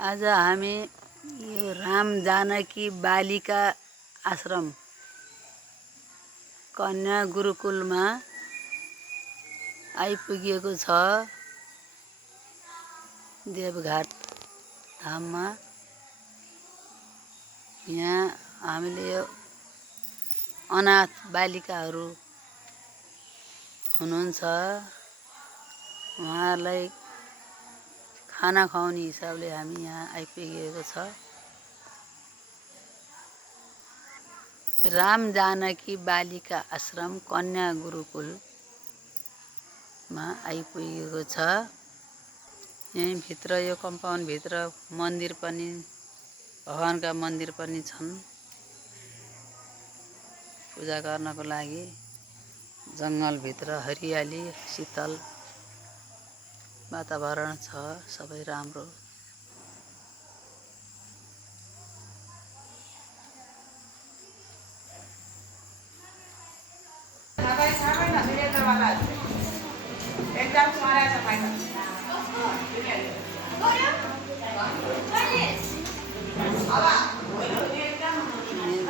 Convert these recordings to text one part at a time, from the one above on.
आज हामी यो राम जानकी बालिका आश्रम कन्या गुरुकुलमा आइपुगेको छ। देवघाट धाममा यहाँ हामीले यो अनाथ बालिकाहरू हुनुहुन्छ, उहाँहरूलाई खाना खुवाउने हिसाबले हामी यहाँ आइपुगेको छ। राम जानकी बालिका आश्रम कन्या गुरुकुलमा आइपुगेको छ। यहीँ भित्र यो कम्पाउन्ड भित्र मन्दिर पनि, भगवानका मन्दिर पनि छन्। पूजा गर्नको लागि जङ्गलभित्र हरियाली शीतल वातावरण छ, सबै राम्रो।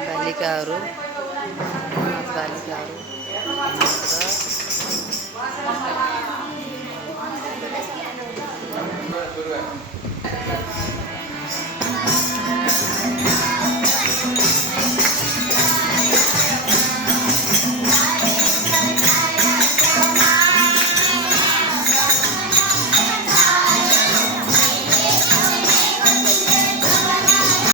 बालिकाहरू हुनुहुन्छ।